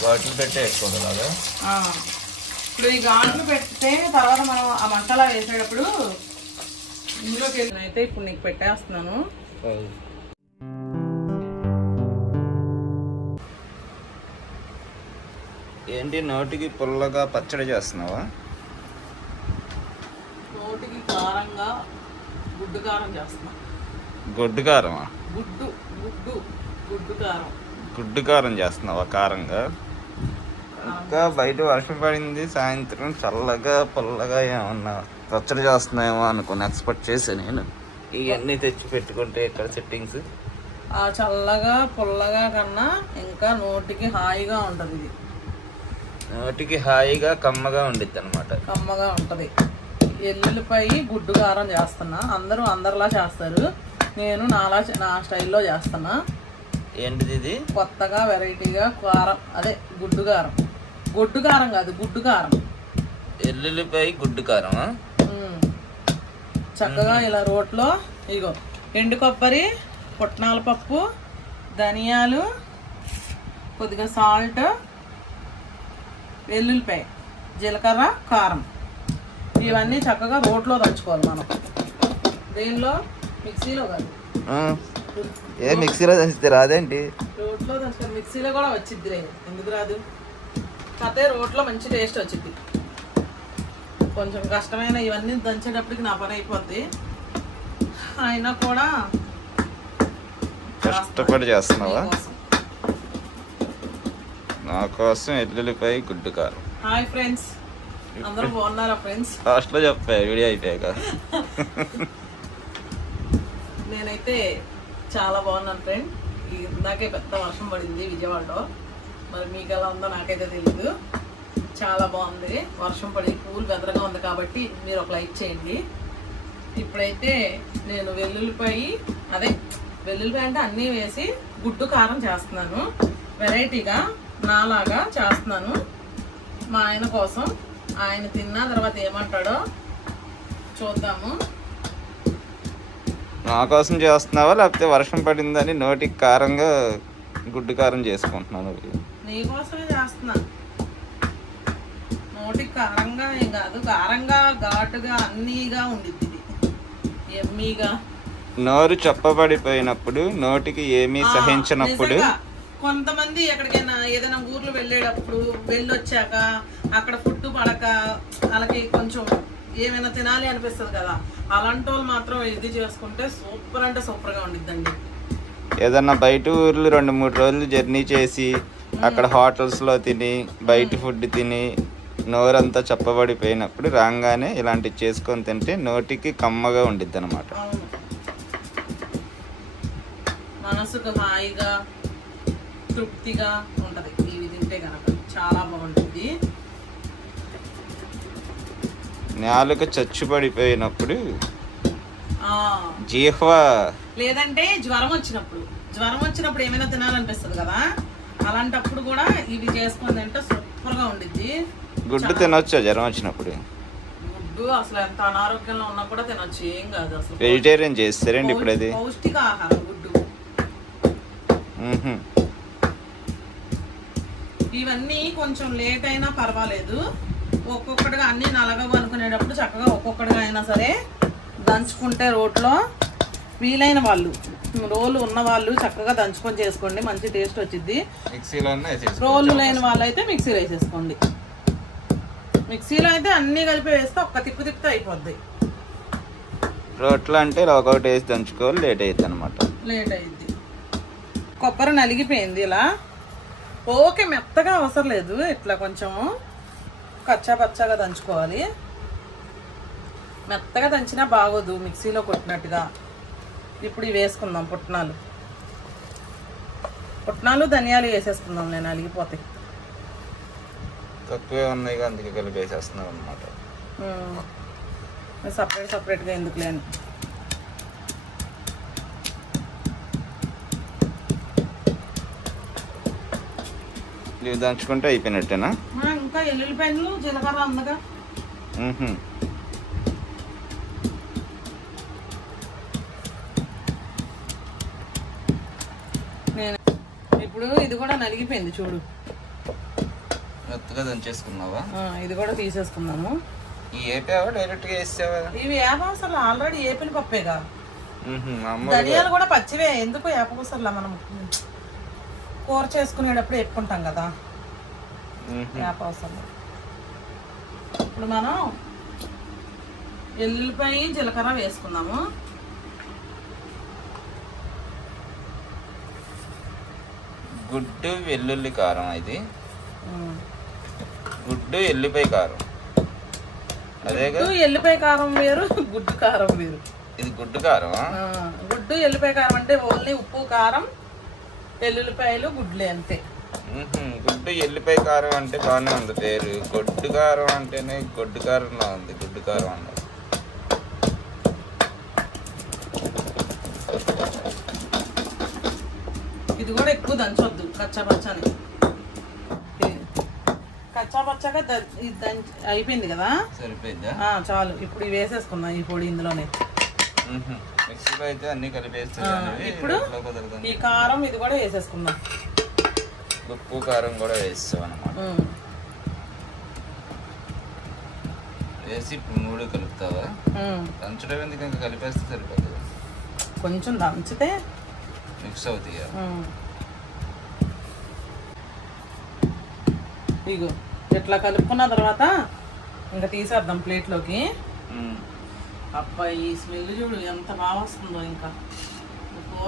ఘాట్లు పెట్టే ఎక్కువ అలాగా ఆ. ఇప్పుడు ఈ ఘాట్లు పెడితే తర్వాత మనం ఆ మసాలా వేసేటప్పుడు ఇందులోకి అయితే ఇప్పుడు నీకు పెట్టేస్తున్నాను. ఏంటి నోటికి పుల్లగా పచ్చడి చేస్తున్నావా? నోటికి కారంగా గుడ్డు కారం చేస్తున్నా. గొడ్డు కారమా? గుడ్డు గుడ్డు గుడ్డు కారం. గుడ్డు కారం చేస్తున్నావా కారంగా. ఇంకా బయట వర్షం పడింది సాయంత్రం చల్లగా పుల్లగా ఏమన్నా పచ్చడి చేస్తున్నాయేమో అనుకుని ఎక్స్పెక్ట్ చేశాను నేను. ఇవన్నీ తెచ్చి పెట్టుకుంటే ఇక్కడ సెట్టింగ్స్ ఆ చల్లగా పుల్లగా కన్నా ఇంకా నోటికి హాయిగా ఉంటుంది ఇది. నోటికి హాయిగా కమ్మగా ఉండిద్ది అనమాట కమ్మగా ఉంటుంది. ఎల్లుల్లిపై గుడ్డు కారం చేస్తున్నా. అందరూ అందరిలా చేస్తారు. నేను నాలా నా స్టైల్లో చేస్తున్నా. ఏంటిది ఇది? కొత్తగా వెరైటీగా కారం. అదే గుడ్డు కారం. గుడ్డు కారం కాదు గుడ్డు కారం. ఎల్లుల్లిపై గుడ్డు కారమా? ఉమ్. చక్కగా ఇలా రోట్లో ఇగో ఎండు కొబ్బరి పుట్నాల పప్పు ధనియాలు కొద్దిగా సాల్ట్ వెల్లుల్లిపాయ జీలకర్ర కారం. ఇవన్నీ చక్కగా రోట్లో దంచుకోవాలి మనం. దీనిలో? మిక్సీలో కాదు. ఏ మిక్సీలో తెస్తే రాదేంటి? రోట్లో మిక్సీలో కూడా వచ్చిద్దిలే. ఎందుకు రాదు? కాకపోతే రోట్లో మంచి టేస్ట్ వచ్చింది కొంచెం కష్టమైన ఇవన్నీ దంచేటప్పటికి నా పని అయిపోద్ది. అయినా కూడా కష్టపడి చేస్తున్నావా. నా కోసం. ఎల్లుల్లిపై గుడ్డు కారం. Hi friends. అందరూ బాగున్నారా ఫ్రెండ్స్? లాస్ట్లో చెప్పా వీడియో అయిపోయాక. నేనైతే చాలా బాగున్నాను ఫ్రెండ్. ఇందాకే పెద్ద వర్షం పడింది విజయవాడలో. మరి మీకు ఎలా ఉందో నాకైతే తెలియదు చాలా బాగుంది. వర్షం పడి కూల్ వెదరగా ఉంది కాబట్టి మీరు ఒక లైక్ చేయండి. ఇప్పుడైతే నేను వెల్లుల్లిపాయి అదే వెల్లుల్లిపాయ అంటే అన్నీ వేసి గుడ్డు కారం చేస్తున్నాను. వెరైటీగా నాలాగా చేస్తున్నాను. మా ఆయన కోసం. ఆయన తిన్న తర్వాత ఏమంటాడో చూద్దాము. నా కోసం చేస్తున్నావా లేకపోతే వర్షం పడిందని నోటికి కారంగా గుడ్డు కారం చేసుకుంటున్నాను? నీకోసమే చేస్తున్నా. నోటికి కారంగా ఏం కాదు కారంగా ఘాటుగా అన్నీగా ఉండిద్ది ఎమ్మీగా. నోరు చప్పబడిపోయినప్పుడు నోటికి ఏమీ సహించినప్పుడు. కొంతమంది ఎక్కడికైనా ఏదైనా ఊర్లు వెళ్ళేటప్పుడు వెళ్ళొచ్చాక అక్కడ ఫుడ్ పడక వాళ్ళకి కొంచెం ఏమైనా తినాలి అనిపిస్తుంది కదా. అలాంటి వాళ్ళు మాత్రం ఇది చేసుకుంటే సూపర్ అంటే సూపర్గా ఉండిద్దండి. ఏదన్నా బయట ఊర్లు రెండు మూడు రోజులు జర్నీ చేసి అక్కడ హోటల్స్లో తిని బయట ఫుడ్ తిని నోరంతా చప్పబడిపోయినప్పుడు రాగానే ఇలాంటివి చేసుకొని తింటే నోటికి కమ్మగా ఉండిద్ది అనమాట మనసుకు హాయిగా తృప్తిగా ఉంటది. ఇవి తింటే కనుక చాలా బాగుంటుంది. నాలుక చచ్చుపడిపోయినప్పుడు జీహ్వ. లేదంటే జ్వరం వచ్చినప్పుడు. జ్వరం వచ్చినప్పుడు ఏమైనా తినాలనిపిస్తుంది కదా? అలాంటప్పుడు కూడా ఇవి చేసుకొని తింటే సూపర్గా ఉండిద్ది. గుడ్డు తినొచ్చా జ్వరం వచ్చినప్పుడు? గుడ్డు అసలు ఎంత అనారోగ్యంలో ఉన్నా కూడా తినొచ్చు ఏం కాదు అసలు. వెజిటేరియన్ చేస్తారండి ఇప్పుడు అది పౌష్టిక ఆహారం గుడ్డు. ఇవన్నీ కొంచెం లేట్ అయినా పర్వాలేదు. ఒక్కొక్కటిగా అన్ని నలగవు అనుకునేటప్పుడు చక్కగా ఒక్కొక్కటిగా అయినా సరే దంచుకుంటే రోట్లో వీలైన వాళ్ళు రోలు ఉన్న వాళ్ళు చక్కగా దంచుకొని చేసుకోండి మంచి టేస్ట్ వచ్చింది. రోలు లేని వాళ్ళు అయితే మిక్సీలో వేసేసుకోండి. మిక్సీలో అయితే అన్నీ కలిపి వేస్తే ఒక్క తిప్పు తిప్పితే అయిపోద్ది. రోట్లో అంటే ఇలా ఒకటి వేసి దంచుకోవాలి లేట్ అవుతుంది అనమాట లేట్ అయింది కొబ్బరి నలిగిపోయింది ఇలా. ఓకే మెత్తగా అవసరం లేదు ఇట్లా కొంచెం కచ్చా పచ్చాగా దంచుకోవాలి. మెత్తగా దంచినా బాగోదు మిక్సీలో కొట్టినట్టుగా. ఇప్పుడు ఇవి వేసుకుందాం పుట్నాలు. పుట్నాలు ధనియాలు వేసేసుకుందాం నేను అలిగిపోతాయి తక్కువే ఉన్నాయి అందుకే కలిపి వేసేస్తున్నాం అనమాట సపరేట్ సపరేట్గా ఎందుకు లేని. ఇవి దంచుకుంటే అయిపోయినట్టేనా? ఇంకా ఎల్లుల్లిపాయలు జీలకర్ర అందగా మ్హూ. నేను ఇప్పుడు ఇది కూడా నలిగిపోయింది చూడు. మెత్తగా దంచేసుకున్నావా? ఆ, ఇది కూడా తీసేసుకుందాము ఈ ఏపావా డైరెక్ట్గా వేసావా ఇవి ఏపవసరలు ఆల్రెడీ ఏపిన పప్పేగా. ధనియాలు కూడా పచ్చివే. ఎందుకు ఏపవసరలా మనం కూర చేసుకునేటప్పుడు ఎప్పుకుంటాం కదా? ఏపవసరలు ఇప్పుడు మనం ఎల్లుల్లిపాయ జీలకర్ర వేసుకుందాము. గుడ్డు వెల్లుల్లి కారం ఇది. గుడ్డు ఎల్లిపాయ కారం. గుడ్డు ఎల్లిపాయ కారం వేరు గుడ్డు కారం వేరు. ఇది గుడ్డు కారం? గుడ్డు ఎల్లిపాయ కారం అంటే ఓన్లీ ఉప్పు కారం ఎల్లుల్లిపాయలు గుడ్లే అంతే. గుడ్డు ఎల్లిపాయ కారం అంటే బాగానే ఉంది. పేరు గొడ్డు కారం అంటేనే గొడ్డు కారంలా ఉంది. గుడ్డు కారం అన్నది ఇది కూడా ఎక్కువ దంచొద్దు. కచ్చా పచ్చని. కచ్చా పచ్చగా ద- ఇది దంచి అయిపోయింది కదా? సరిపోయిందా? చాలు. ఇప్పుడు వేసేసుకుందాం ఈ పొడి ఇందులోనే. మిక్సీలో అయితే అన్ని అనేవి ఇప్పుడు ఈ కారం ఇది కూడా వేసేసుకుందాం. ఉప్పు కారం కూడా వేస్తాం అనమాట. వేసి ఇప్పుడు మూడు కలుపుతావా. దంచడం ఎందుకు ఇంకా కలిపేస్తే సరిపోతుంది కొంచెం దంచితే మిక్స్ అవుతాయి. ఇగో ఇట్లా కలుపుకున్న తర్వాత ఇంకా తీసేద్దాం ప్లేట్లోకి. అబ్బాయి ఈ స్మెల్ చూడు ఎంత బాగా వస్తుందో ఇంకా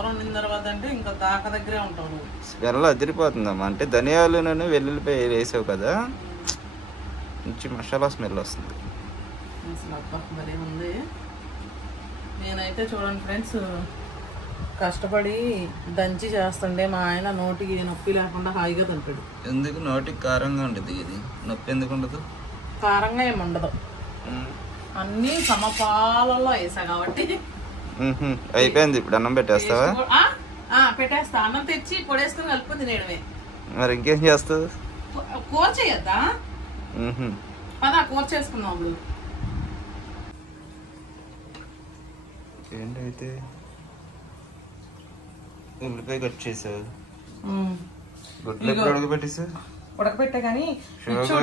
తర్వాత అంటే ఇంకా దాకా దగ్గరే ఉంటావు నువ్వు. స్మెల్ అదిరిపోతుందమ్మా. అంటే ధనియాలు నూనె వెల్లుల్లిపాయ వేసావు కదా మంచి మసాలా స్మెల్ వస్తుంది. అసలు అబ్బా భలే ఉంది. నేనైతే చూడండి ఫ్రెండ్స్ కష్టపడి దంచి చేస్తుండే మా ఆయన నోటికి నొప్పి లేకుండా హాయిగా తింటాడు. ఎందుకు? నోటికి కారంగా ఉంటుంది ఇది. నొప్పి ఎందుకు ఉండదు? కారంగా ఏమి ఉండదు. అన్నీ సమపాలలో వేసా కాబట్టి. అయిపోయింది. ఇప్పుడు అన్నం పెట్టేస్తావా? పెట్టేస్తా. అన్నం తెచ్చి పొడేసుకుని కలుపుకొని తినేయడమే. మరి ఇంకేం చేస్తావు? కూర చేయొద్దా. పదా కూర చేసుకుందాం ఇప్పుడు. ఏంటైతే? ఉల్లిపాయ కట్ చేసావు. గుడ్లు ఎప్పుడు అడుగు పెట్టేసావు ఉడకబెట్టే కానీ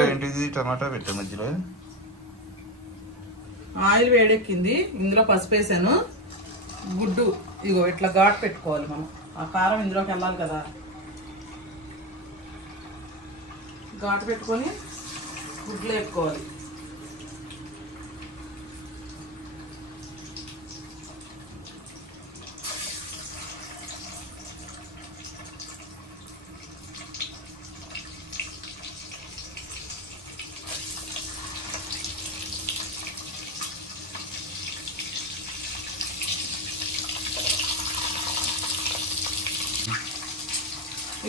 ఏంటిది? టమాటా పెట్టా మధ్యలో. ఆయిల్ వేడెక్కింది. ఇందులో పసుపు వేసాను గుడ్డు. ఇగో ఇట్లా ఘాటు పెట్టుకోవాలి మనం. ఆ కారం ఇందులోకి వెళ్ళాలి కదా. ఘాటు పెట్టుకొని గుడ్లు వేపుకోవాలి.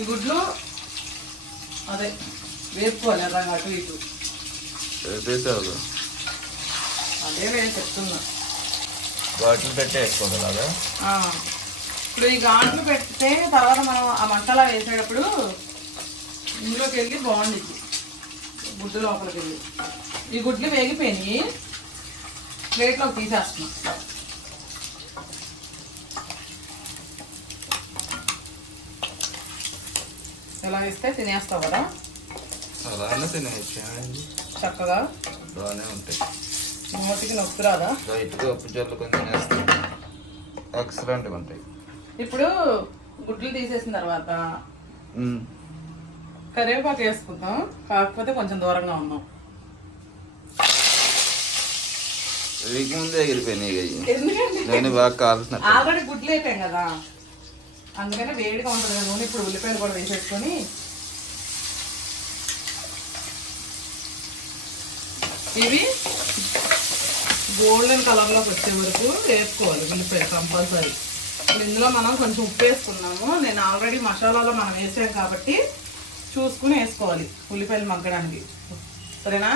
గుడ్లు అదే వేపుకోవాలి ఎర్రగా అటు ఇటు. అదే వేసి చెప్తున్నా. బాటిల్ పెట్టే వేసుకోవాలి అలాగా ఇప్పుడు ఈ ఘాట్లు పెడితే తర్వాత మనం ఆ మసాలా వేసేటప్పుడు ఇందులోకి వెళ్ళి బాగుండిద్ది గుడ్డు లోపలికి వెళ్ళి. ఈ గుడ్లు వేగిపోయినాయి. ప్లేట్లోకి తీసేస్తున్నాం. ఇలా వేస్తే తినేస్తావు కదా? అలానే ఏమైంది? చక్కగా? బాగానే ఉంటాయి. మూతికి నొప్పి రాదా? లైట్గా ఉప్పు జల్లుకొని తినేస్తాం ఎక్సలెంట్గా ఉంటాయి. ఇప్పుడు గుడ్లు తీసేసిన తర్వాత కరివేపాకు వేసుకుందాం. కాకపోతే కొంచెం దూరంగా ఉన్నాం. వీక్ ముందే ఎగిరిపోయినాయి నేను బాగా కాల్సినట్టు ఆల్రెడీ గుడ్లు అయిపోయాం కదా. అందుకని వేడిగా ఉంటుంది కదా నూనె ఇప్పుడు ఉల్లిపాయలు కూడా వేసేసుకొని. ఇవి గోల్డెన్ కలర్లోకి వచ్చే వరకు వేసుకోవాలి ఉల్లిపాయలు కంపల్సరీ. ఇప్పుడు ఇందులో మనం కొంచెం ఉప్పు వేసుకున్నాము. నేను ఆల్రెడీ మసాలాలో మనం వేసాం కాబట్టి చూసుకుని వేసుకోవాలి ఉల్లిపాయలు మగ్గడానికి. సరేనా?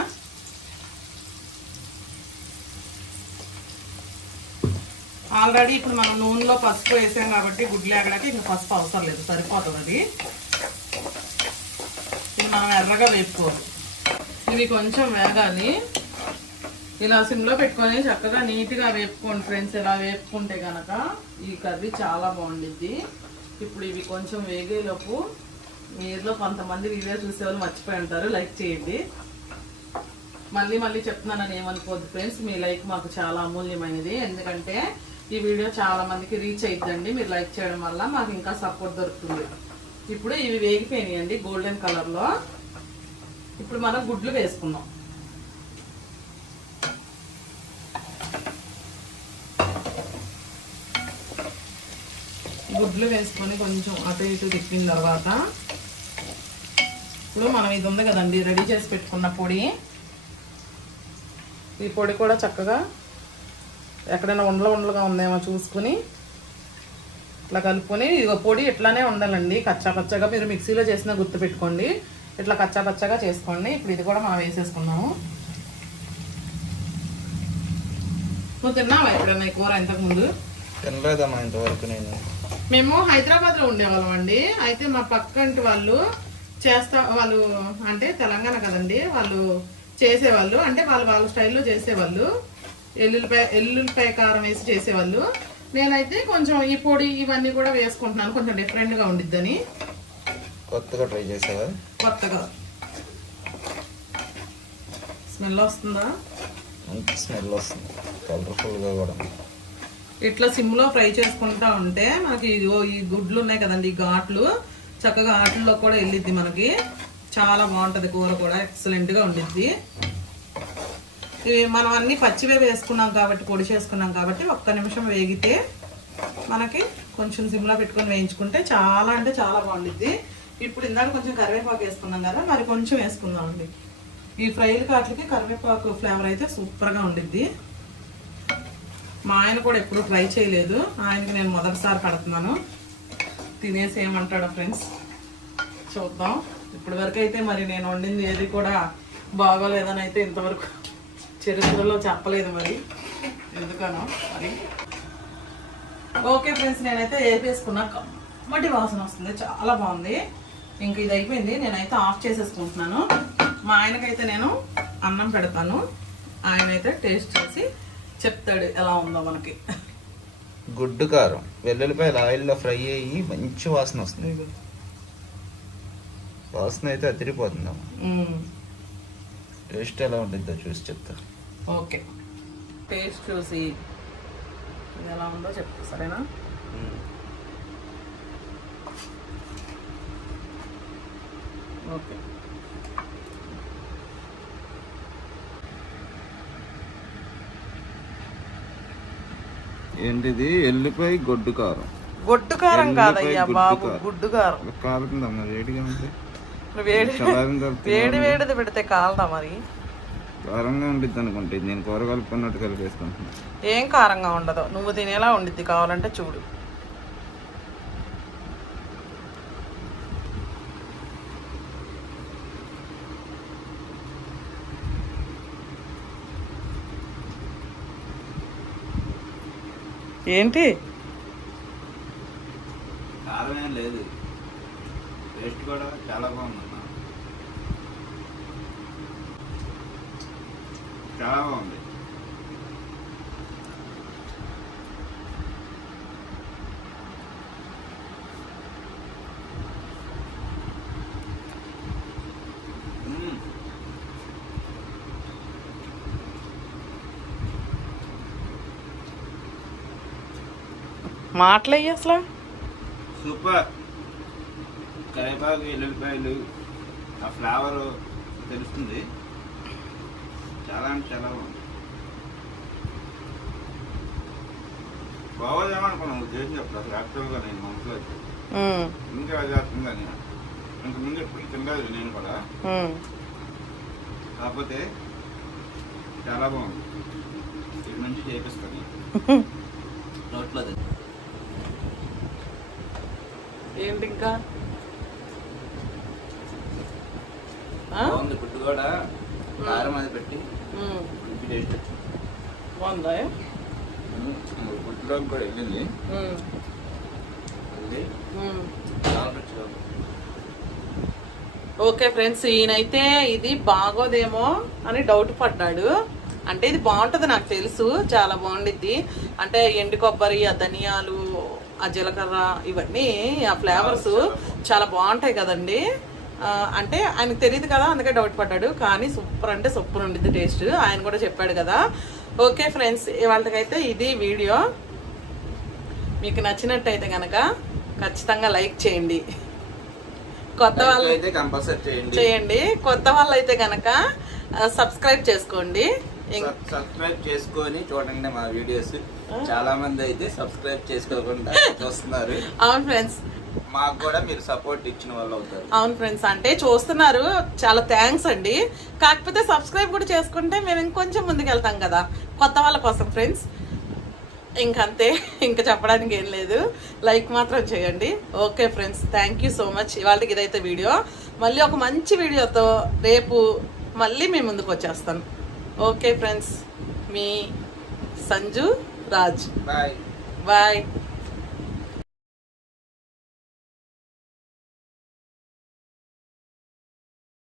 ఆల్రెడీ ఇప్పుడు మనం నూనెలో పసుపు వేసాం కాబట్టి గుడ్లు ఎగడానికి ఇంకా పసుపు అవసరం లేదు సరిపోతుంది అది. ఇది మనం ఎర్రగా వేపుకోవాలి. ఇవి కొంచెం వేగాలి. ఇలా సిమ్లో పెట్టుకొని చక్కగా నీట్గా వేపుకోండి ఫ్రెండ్స్ ఇలా వేపుకుంటే కనుక ఈ కర్రీ చాలా బాగుండిద్ది. ఇప్పుడు ఇవి కొంచెం వేగేలోపు మీరులో కొంతమంది వీడియో చూసే వాళ్ళు మర్చిపోయి ఉంటారు లైక్ చేయండి. మళ్ళీ మళ్ళీ చెప్తున్నానని ఏమనుకోవద్దు ఫ్రెండ్స్ మీ లైక్ మాకు చాలా అమూల్యమైనది. ఎందుకంటే ఈ వీడియో చాలా మందికి రీచ్ అయిద్దండి. మీరు లైక్ చేయడం వల్ల మాకు ఇంకా సపోర్ట్ దొరుకుతుంది. ఇప్పుడు ఇవి వేగిపోయినాయండి గోల్డెన్ కలర్లో ఇప్పుడు మనం గుడ్లు వేసుకుందాం. గుడ్లు వేసుకొని కొంచెం అటు ఇటు తిప్పిన తర్వాత ఇప్పుడు మనం ఇది ఉంది కదండి రెడీ చేసి పెట్టుకున్న పొడి. ఈ పొడి కూడా చక్కగా ఎక్కడైనా ఉండలు ఉండలుగా ఉందేమో చూసుకుని ఇట్లా కలుపుకొని ఇదిగో పొడి ఇట్లానే ఉండాలండి. కచ్చా పచ్చగా మీరు మిక్సీలో చేసిన గుర్తు పెట్టుకోండి. ఇట్లా కచ్చా పచ్చగా చేసుకోండి. ఇప్పుడు ఇది కూడా మనం వేసేసుకున్నాము నువ్వు తిన్నావా ఎప్పుడైనా ఈ కూర ఇంతకుముందు? తినలేదమ్మా ఇంతవరకు నేను. మేము హైదరాబాద్లో ఉండేవాళ్ళం అండి. అయితే మా పక్కంటి వాళ్ళు చేస్తా వాళ్ళు అంటే తెలంగాణ కదండి. వాళ్ళు చేసేవాళ్ళు. అంటే వాళ్ళు వాళ్ళ స్టైల్లో చేసేవాళ్ళు. ఎల్లుల్లిపాయ ఎల్లుల్లిపాయ కారం వేసి చేసేవాళ్ళు. నేనైతే కొంచెం ఈ పొడి ఇవన్నీ కూడా వేసుకుంటున్నాను. కొంచెం డిఫరెంట్గా ఉండిద్దని. కొత్తగా ట్రై చేసావా? కొత్తగా. స్మెల్ వస్తుందా? స్మెల్ వస్తుంది. కలర్ఫుల్గా కూడా. ఇట్లా సిమ్లో ఫ్రై చేసుకుంటా ఉంటే మనకి ఇదిగో ఈ గుడ్లు ఉన్నాయి కదండి ఈ ఘాట్లు. చక్కగా ఆటల్లో కూడా వెళ్ళిద్ది మనకి. చాలా బాగుంటది కూర కూడా. ఎక్సలెంట్గా ఉండిద్ది. మనం అన్ని పచ్చివే వేసుకున్నాం కాబట్టి పొడి చేసుకున్నాం కాబట్టి ఒక్క నిమిషం వేగితే మనకి కొంచెం సిమ్లో పెట్టుకొని వేయించుకుంటే చాలా అంటే చాలా బాగుండిద్ది. ఇప్పుడు ఇందాక కొంచెం కరివేపాకు వేసుకున్నాం కదా మరి కొంచెం వేసుకుందామండి ఈ ఫ్రైలు కాట్లకి కరివేపాకు ఫ్లేవర్ అయితే సూపర్గా ఉండిద్ది. మా ఆయన కూడా ఎప్పుడు ట్రై చేయలేదు. ఆయనకి నేను మొదటిసారి కడుతున్నాను. తినేసి ఏమంటాడో ఫ్రెండ్స్ చూద్దాం. ఇప్పటివరకు అయితే మరి నేను వండింది ఏది కూడా బాగోలేదని అయితే ఇంతవరకు చరిత్రలో చెప్పలేదు మరి. ఎందుకనో మరి. ఓకే ఫ్రెండ్స్ నేనైతే వేపేసుకున్నా కమ్మటి వాసన వస్తుంది. చాలా బాగుంది. ఇంక ఇది అయిపోయింది. నేనైతే ఆఫ్ చేసేసుకుంటున్నాను. మా ఆయనకైతే నేను అన్నం పెడతాను. ఆయన అయితే టేస్ట్ చేసి చెప్తాడు ఎలా ఉందో మనకి. గుడ్డు కారం. వెల్లుల్లిపాయలు ఆయిల్లో ఫ్రై అయ్యి మంచి వాసన వస్తుంది. వాసన అయితే అదిరిపోతుందమ్మా. మ్మ్. టేస్ట్ ఎలా ఉంటుందో చూసి చెప్తా. ఓకే. టేస్ట్ చూసి ఇది ఎలా ఉందో చెప్తా సరేనా? ఓకే. ఏంటిది? ఎల్లిపాయ గొడ్డు కారం. గొడ్డు కారం కాదయ్యా గుడ్డు బాబు కారం. గుడ్డు కారం. కాలుతుందమ్మా వేడిగా ఉంది. వేడి వేడిది పెడితే కాలదా మరి? కారంగా ఉండిద్ది అనుకుంటే. నేను కూర కలుపుకున్నట్టు కలిపేసుకుంటున్నాను ఏం కారంగా ఉండదు? నువ్వు తినేలా ఉండిద్ది కావాలంటే చూడు. ఏంటి? కారం ఏం లేదు. టేస్ట్ కూడా చాలా బాగుందమ్మా చాలా బాగుంది. మాటలయ్యి అసలు? సూపర్. కరివేపాకు ఎల్లుల్లిపాయలు ఆ ఫ్లేవర్ తెలుస్తుంది. చాలా అంటే చాలా బాగుంది. బాగోదేమో అనుకున్నాను ఉద్దేశం చెప్తా. అసలు యాక్చువల్గా నేను మనసులో ఇంకా అది చేస్తుందని ఇంక ముందు ఎప్పుడు తినలేదు నేను కూడా. కాకపోతే చాలా బాగుంది. ఇక్కడి నుంచి చేపిస్తాను నోట్లో. ఏంటి ఇంకా? ఆ? బాగుంది గుడ్డు కూడా. కారం అది పెట్టి టేస్ట్ బాగుందా? కూడా వెళ్ళింది. ఓకే ఫ్రెండ్స్ ఈయనైతే ఇది బాగోదేమో అని డౌట్ పడ్డాడు. అంటే ఇది బాగుంటుంది నాకు తెలుసు చాలా బాగుండిద్ది. అంటే ఎండు కొబ్బరి ఆ ధనియాలు ఆ జీలకర్ర ఇవన్నీ ఆ ఫ్లేవర్స్ చాలా బాగుంటాయి కదండి. అంటే ఆయనకు తెలియదు కదా అందుకే డౌట్ పడ్డాడు. కానీ సూపర్ అంటే సూపర్ ఉండిద్ది టేస్ట్. ఆయన కూడా చెప్పాడు కదా. ఓకే ఫ్రెండ్స్ ఇవాళకైతే ఇది వీడియో. మీకు నచ్చినట్టయితే కనుక ఖచ్చితంగా లైక్ చేయండి. కొత్త వాళ్ళు చేయండి. కొత్త వాళ్ళు అయితే కనుక సబ్స్క్రైబ్ చేసుకోండి. సబ్స్క్రైబ్ చేసుకొని చూడండి మా వీడియోస్ చాలా మంది అయితే సబ్స్క్రైబ్ చేసుకోకుండా చూస్తున్నారు. అవును ఫ్రెండ్స్. మాకు కూడా మీరు సపోర్ట్ ఇచ్చిన వాళ్ళు అవుతారు. అవును ఫ్రెండ్స్ అంటే చూస్తున్నారు చాలా థ్యాంక్స్ అండి. కాకపోతే సబ్స్క్రైబ్ కూడా చేసుకుంటే మేము ఇంకొంచెం ముందుకు వెళ్తాం కదా కొత్త వాళ్ళ కోసం ఫ్రెండ్స్. ఇంకంతే ఇంకా చెప్పడానికి ఏం లేదు. లైక్ మాత్రం చేయండి. Okay friends thank you so much ఇవాళకి ఇదైతే వీడియో మళ్ళీ ఒక మంచి వీడియోతో రేపు మళ్ళీ మీ ముందుకు వచ్చేస్తాను. ఓకే ఫ్రెండ్స్ మీ సంజు రాజ్. Bye bye